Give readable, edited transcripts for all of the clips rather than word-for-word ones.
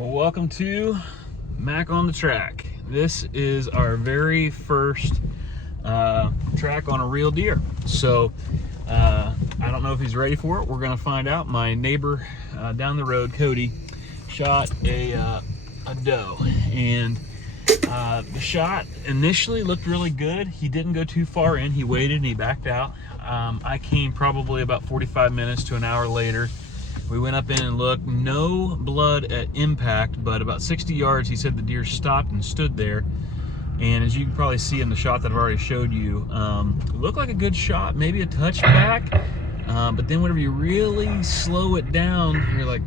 Well, welcome to Mac on the Track. This is our very first track on a real deer. So I don't know if he's ready for it. We're gonna find out. My neighbor down the road, Cody, shot a doe, and the shot initially looked really good. He didn't go too far in. He waited and he backed out. I came probably about 45 minutes to an hour later. We went up in and looked, no blood at impact, but about 60 yards, he said the deer stopped and stood there. And as you can probably see in the shot that I've already showed you, it looked like a good shot, maybe a touchback. But then whenever you really slow it down, you're like,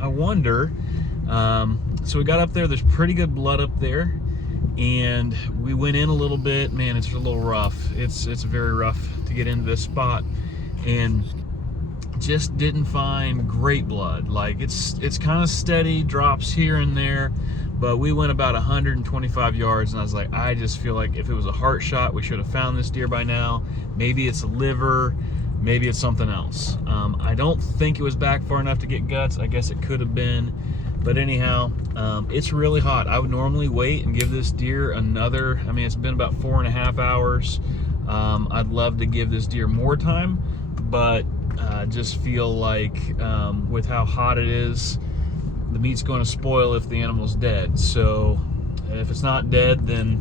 I wonder. So we got up there, there's pretty good blood up there. And we went in a little bit. Man, it's a little rough. It's very rough to get into this spot. And just didn't find great blood. Like it's kind of steady, drops here and there, but we went about 125 yards and I was like, I just feel like if it was a heart shot, we should have found this deer by now. Maybe it's a liver, maybe it's something else. I don't think it was back far enough to get guts. I guess it could have been, but anyhow, it's really hot. I would normally wait and give this deer another, I mean, it's been about 4.5 hours. I'd love to give this deer more time, but just feel like with how hot it is, the meat's going to spoil if the animal's dead. So if it's not dead, then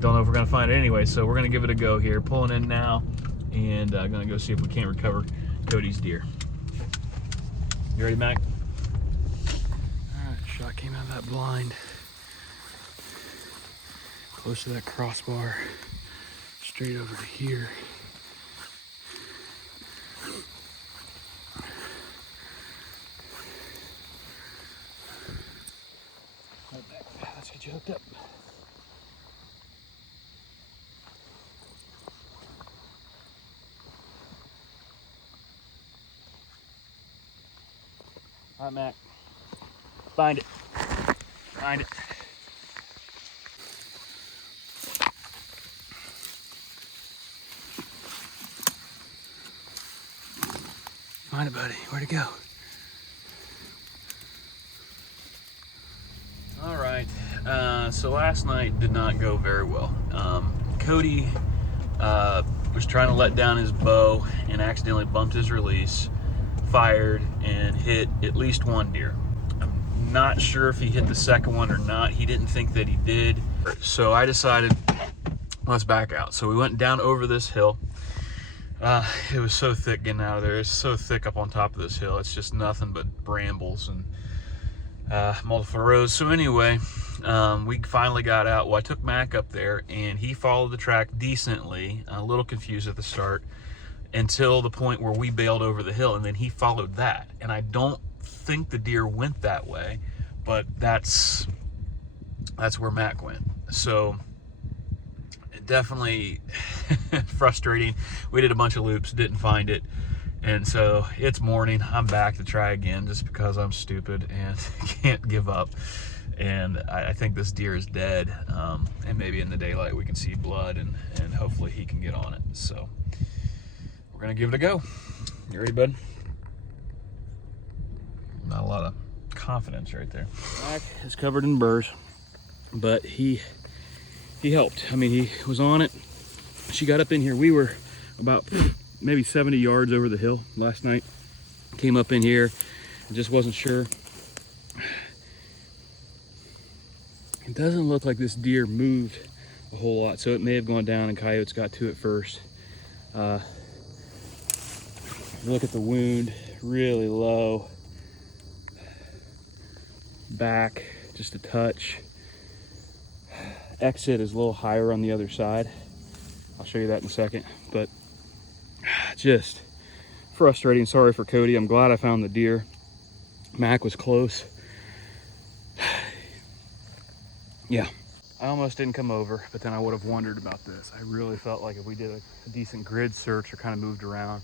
don't know if we're going to find it anyway. So we're going to give it a go here. Pulling in now, and going to go see if we can't recover Cody's deer. You ready, Mac? All right, shot came out of that blind, close to that crossbar, straight over to here. Let's get you hooked up. All right, Mac. Find it. Find it. Find it, buddy. Where'd it go? All right. So last night did not go very well. Cody was trying to let down his bow and accidentally bumped his release, fired, and hit at least one deer. I'm not sure if he hit the second one or not. He didn't think that he did. So I decided, let's back out. So we went down over this hill. It was so thick getting out of there. It's so thick up on top of this hill. It's just nothing but brambles and multiple rows. So anyway, we finally got out. Well, I took Mac up there and he followed the track decently, a little confused at the start, until the point where we bailed over the hill, and then he followed that. And I don't think the deer went that way, but that's where Mac went. So definitely frustrating. We did a bunch of loops, didn't find it. And so it's morning, I'm back to try again just because I'm stupid and can't give up. And I think this deer is dead. And maybe in the daylight we can see blood and hopefully he can get on it. So we're gonna give it a go. You ready, bud? Not a lot of confidence right there. Mac is covered in burrs, but he helped. I mean, he was on it. She got up in here. We were about maybe 70 yards over the hill last night. Came up in here and just wasn't sure. It doesn't look like this deer moved a whole lot, so it may have gone down and coyotes got to it first. Look at the wound, really low. Back, just a touch. Exit is a little higher on the other side. I'll show you that in a second, but just frustrating. Sorry for Cody. I'm glad I found the deer. Mac was close. Yeah, I almost didn't come over, but then I would have wondered about this. I really felt like if we did a decent grid search or kind of moved around,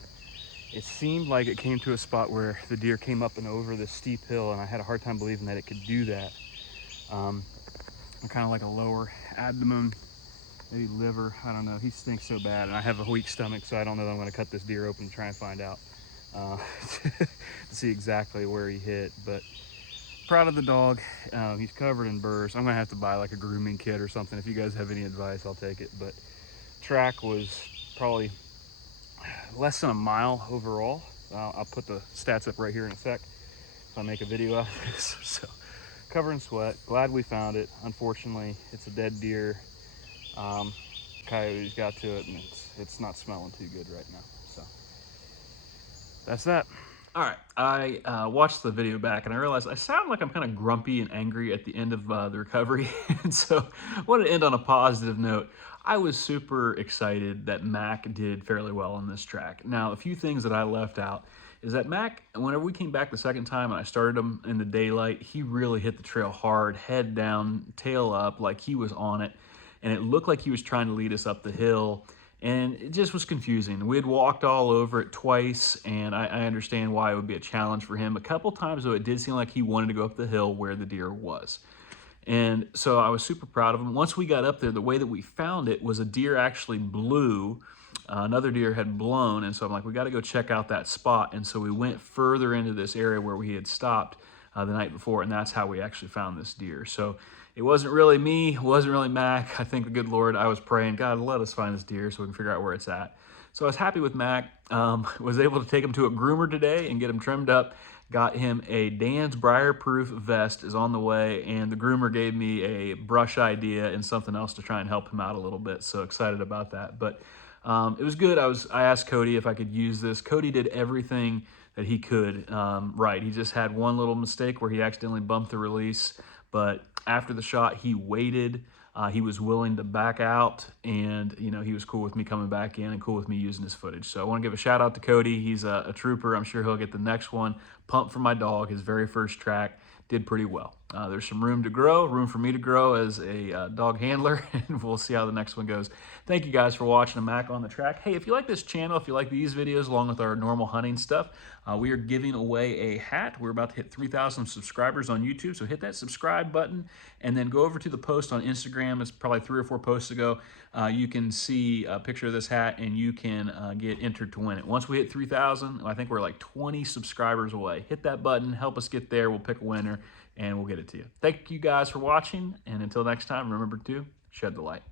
it seemed like it came to a spot where the deer came up and over this steep hill, and I had a hard time believing that it could do that. Kind of like a lower abdomen, maybe liver, I don't know. He stinks so bad, and I have a weak stomach, so I don't know that I'm going to cut this deer open and try and find out to see exactly where he hit. But proud of the dog. He's covered in burrs. I'm gonna have to buy like a grooming kit or something. If you guys have any advice, I'll take it. But track was probably less than a mile overall. I'll put the stats up right here in a sec if I make a video out of this. So covered in sweat. Glad we found it. Unfortunately, it's a dead deer. Coyotes got to it, and it's not smelling too good right now. So that's that. All right, I watched the video back and I realized I sound like I'm kind of grumpy and angry at the end of the recovery. And so I wanted to end on a positive note. I was super excited that Mac did fairly well on this track. Now, a few things that I left out is that Mac, whenever we came back the second time and I started him in the daylight, he really hit the trail hard, head down, tail up, like he was on it. And it looked like he was trying to lead us up the hill. And it just was confusing. We had walked all over it twice, and I understand why it would be a challenge for him. A couple times, though, it did seem like he wanted to go up the hill where the deer was. And so I was super proud of him. Once we got up there, the way that we found it was a deer actually blew. Another deer had blown, and so I'm like, we got to go check out that spot. And so we went further into this area where we had stopped the night before, and that's how we actually found this deer. So it wasn't really me, it wasn't really Mac. I think the good Lord, I was praying, God, let us find this deer so we can figure out where it's at. So I was happy with Mac. Was able to take him to a groomer today and get him trimmed up. Got him a Dan's Briar-proof vest is on the way, and the groomer gave me a brush idea and something else to try and help him out a little bit. So excited about that. But it was good. I asked Cody if I could use this. Cody did everything that he could right. He just had one little mistake where he accidentally bumped the release. But after the shot, he waited. He was willing to back out, and he was cool with me coming back in and cool with me using his footage. So I want to give a shout out to Cody. He's a trooper. I'm sure he'll get the next one. Pumped for my dog. His very first track did pretty well. There's some room to grow, room for me to grow as a dog handler, and we'll see how the next one goes. Thank you guys for watching a Mac on the Track. Hey, if you like this channel, if you like these videos along with our normal hunting stuff, we are giving away a hat. We're about to hit 3,000 subscribers on YouTube, so hit that subscribe button and then go over to the post on Instagram. It's probably 3 or 4 posts ago. You can see a picture of this hat and you can get entered to win it. Once we hit 3,000, I think we're like 20 subscribers away. Hit that button, help us get there. We'll pick a winner and we'll get it to you. Thank you guys for watching, and until next time, remember to shed the light.